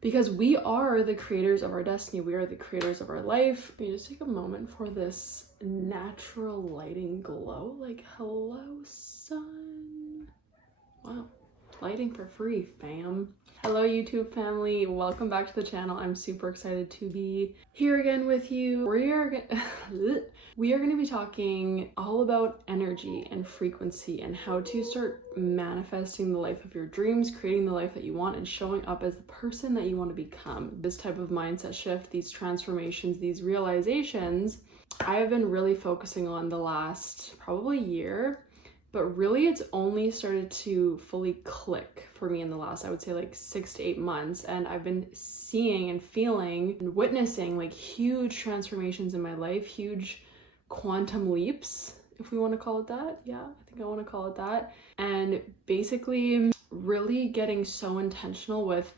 because we are the creators of our destiny. We are the creators of our life. Let me just take a moment for this natural lighting glow. Like, hello, sun. Wow, lighting for free, fam. Hello, YouTube family. Welcome back to the channel. I'm super excited to be here again with you. We are going to be talking all about energy and frequency and how to start manifesting the life of your dreams, creating the life that you want, and showing up as the person that you want to become. This type of mindset shift, these transformations, these realizations, I have been really focusing on the last probably year. But really, it's only started to fully click for me in the last, I would say, like 6 to 8 months. And I've been seeing and feeling and witnessing like huge transformations in my life, huge quantum leaps, if we want to call it that. Yeah, I think I want to call it that. And basically really getting so intentional with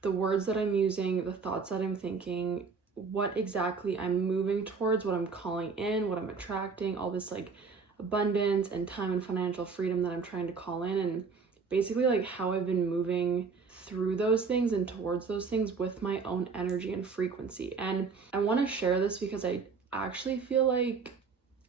the words that I'm using, the thoughts that I'm thinking, what exactly I'm moving towards, what I'm calling in, what I'm attracting, all this like abundance and time and financial freedom that I'm trying to call in, and basically like how I've been moving through those things and towards those things with my own energy and frequency. And I want to share this because I actually feel like,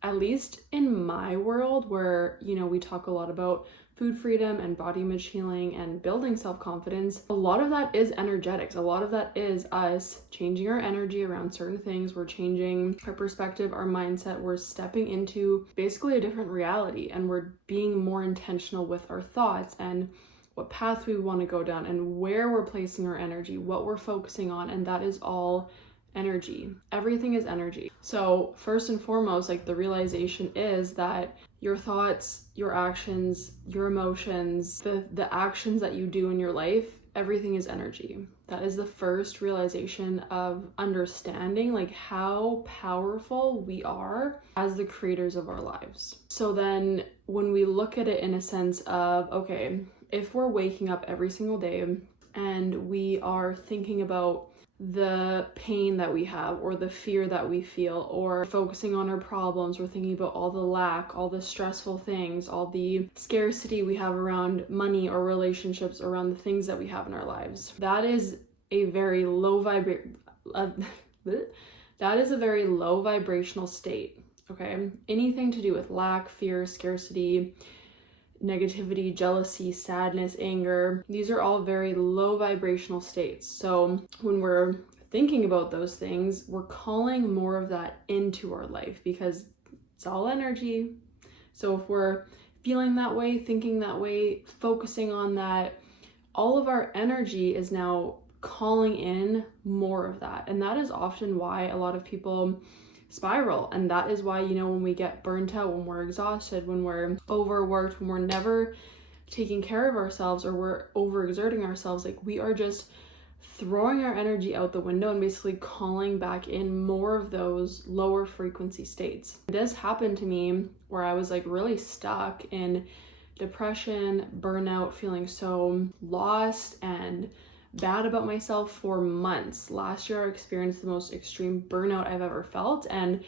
at least in my world where, you know, we talk a lot about food freedom and body image healing and building self-confidence, a lot of that is energetics. A lot of that is us changing our energy around certain things. We're changing our perspective, our mindset. We're stepping into basically a different reality, and we're being more intentional with our thoughts and what path we want to go down and where we're placing our energy, what we're focusing on, and that is all energy. Everything is energy. So first and foremost, like the realization is that your thoughts, your actions, your emotions, the actions that you do in your life, everything is energy. That is the first realization of understanding like how powerful we are as the creators of our lives. So then when we look at it in a sense of, okay, if we're waking up every single day and we are thinking about the pain that we have or the fear that we feel, or focusing on our problems, we're thinking about all the lack, all the stressful things, all the scarcity we have around money or relationships, around the things that we have in our lives. That is a very low that is a very low vibrational state. Okay, anything to do with lack, fear, scarcity, negativity, jealousy, sadness, anger, these are all very low vibrational states. So when we're thinking about those things, we're calling more of that into our life because it's all energy. So if we're feeling that way, thinking that way, focusing on that, all of our energy is now calling in more of that. And that is often why a lot of people spiral. And that is why, you know, when we get burnt out, when we're exhausted, when we're overworked, when we're never taking care of ourselves or we're overexerting ourselves, like we are just throwing our energy out the window and basically calling back in more of those lower frequency states. This happened to me where I was like really stuck in depression, burnout, feeling so lost and bad about myself for months. Last year I experienced the most extreme burnout I've ever felt, and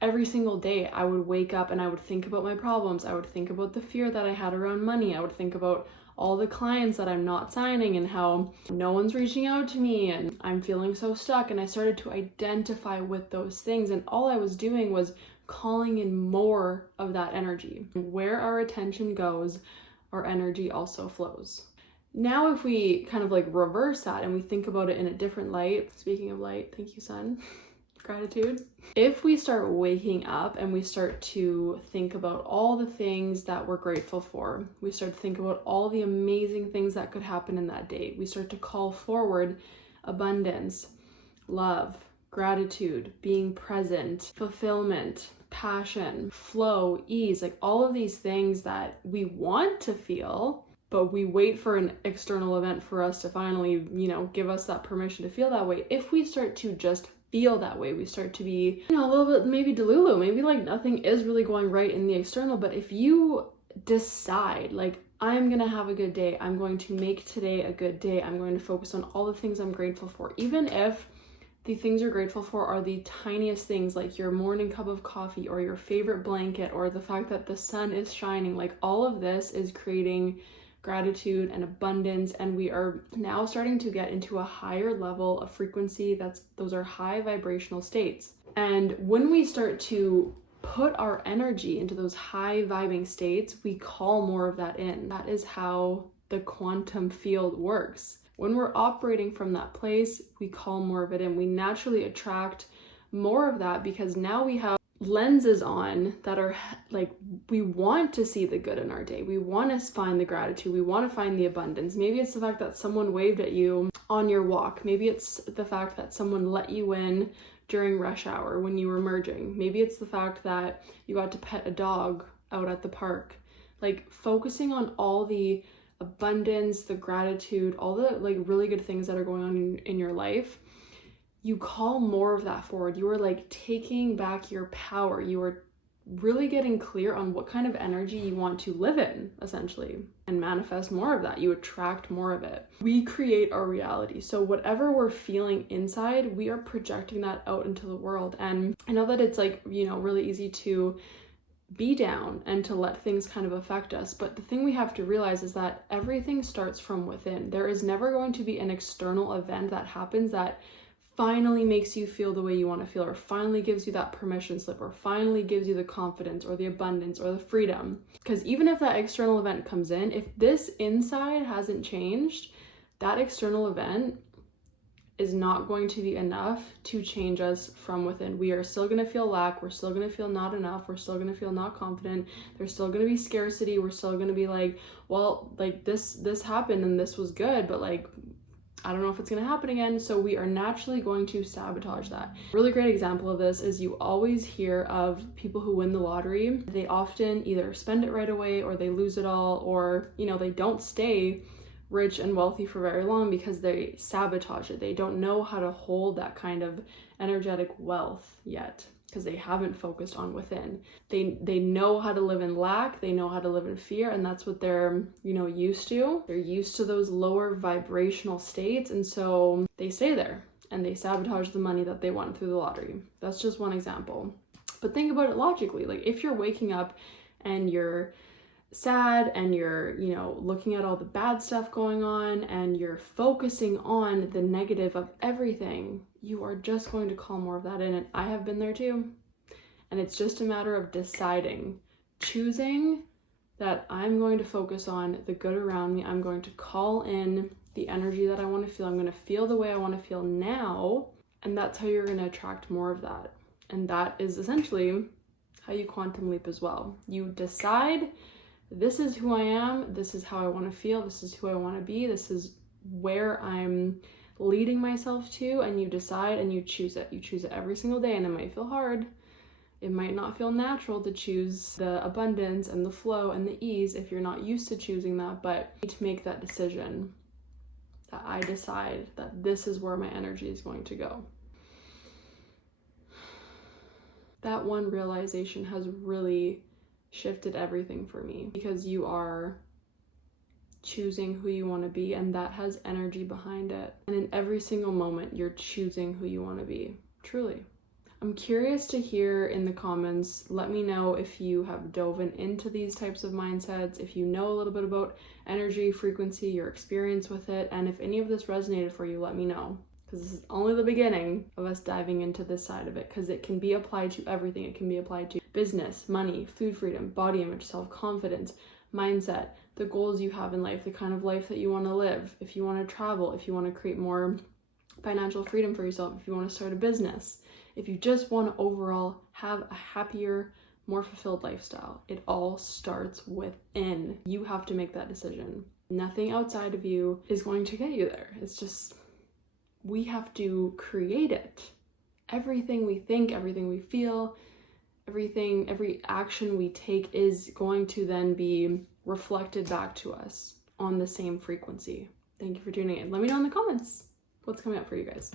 every single day I would wake up and I would think about my problems. I would think about the fear that I had around money. I would think about all the clients that I'm not signing and how no one's reaching out to me and I'm feeling so stuck. And I started to identify with those things, and all I was doing was calling in more of that energy. Where our attention goes, our energy also flows. Now, if we kind of like reverse that and we think about it in a different light, speaking of light, thank you, sun, gratitude. If we start waking up and we start to think about all the things that we're grateful for, we start to think about all the amazing things that could happen in that day, we start to call forward abundance, love, gratitude, being present, fulfillment, passion, flow, ease, like all of these things that we want to feel, but we wait for an external event for us to finally, you know, give us that permission to feel that way. If we start to just feel that way, we start to be, you know, a little bit maybe delulu, maybe like nothing is really going right in the external. But if you decide like, I'm gonna have a good day, I'm going to make today a good day, I'm going to focus on all the things I'm grateful for, even if the things you're grateful for are the tiniest things, like your morning cup of coffee or your favorite blanket or the fact that the sun is shining, like all of this is creating gratitude and abundance, and we are now starting to get into a higher level of frequency. Those are high vibrational states. And when we start to put our energy into those high vibing states, we call more of that in. That is how the quantum field works. When we're operating from that place, we call more of it in. We naturally attract more of that because now we have lenses on that are like, we want to see the good in our day. We want to find the gratitude. We want to find the abundance. Maybe it's the fact that someone waved at you on your walk. Maybe it's the fact that someone let you in during rush hour when you were merging. Maybe it's the fact that you got to pet a dog out at the park. Like, focusing on all the abundance, the gratitude, all the like really good things that are going on in your life, you call more of that forward. You are like taking back your power. You are really getting clear on what kind of energy you want to live in, essentially, and manifest more of that. You attract more of it. We create our reality. So whatever we're feeling inside, we are projecting that out into the world. And I know that it's like, really easy to be down and to let things kind of affect us. But the thing we have to realize is that everything starts from within. There is never going to be an external event that happens that finally makes you feel the way you want to feel, or finally gives you that permission slip, or finally gives you the confidence or the abundance or the freedom. Because even if that external event comes in, if this inside hasn't changed, that external event is not going to be enough to change us from within. We are still going to feel lack. We're still going to feel not enough. We're still going to feel not confident. There's still going to be scarcity. We're still going to be like, well, like this happened and this was good, but like, I don't know if it's going to happen again. So we are naturally going to sabotage that. A really great example of this is you always hear of people who win the lottery. They often either spend it right away, or they lose it all, or, they don't stay rich and wealthy for very long because they sabotage it. They don't know how to hold that kind of energetic wealth yet because they haven't focused on within. They know how to live in lack, they know how to live in fear, and that's what they're, used to. They're used to those lower vibrational states, and so they stay there and they sabotage the money that they won through the lottery. That's just one example. But think about it logically. Like, if you're waking up and you're sad and you're, looking at all the bad stuff going on and you're focusing on the negative of everything, you are just going to call more of that in. And I have been there too. And it's just a matter of deciding, choosing that I'm going to focus on the good around me. I'm going to call in the energy that I want to feel. I'm going to feel the way I want to feel now. And that's how you're going to attract more of that. And that is essentially how you quantum leap as well. You decide, this is who I am, this is how I want to feel, this is who I want to be, this is where I'm leading myself to, and you decide and you choose it. You choose it every single day, and it might feel hard. It might not feel natural to choose the abundance and the flow and the ease if you're not used to choosing that, but you need to make that decision that I decide that this is where my energy is going to go. That one realization has really shifted everything for me, because you are choosing who you want to be, and that has energy behind it. And in every single moment, you're choosing who you want to be, truly. I'm curious to hear in the comments. Let me know if you have dove into these types of mindsets, if you know a little bit about energy, frequency, your experience with it, and if any of this resonated for you, let me know. Because this is only the beginning of us diving into this side of it, because it can be applied to everything. It can be applied to business, money, food freedom, body image, self-confidence, mindset, the goals you have in life, the kind of life that you want to live, if you want to travel, if you want to create more financial freedom for yourself, if you want to start a business, if you just want to overall have a happier, more fulfilled lifestyle. It all starts within. You have to make that decision. Nothing outside of you is going to get you there. It's just, we have to create it. Everything we think, everything we feel, every action we take is going to then be reflected back to us on the same frequency. Thank you for tuning in. Let me know in the comments what's coming up for you guys.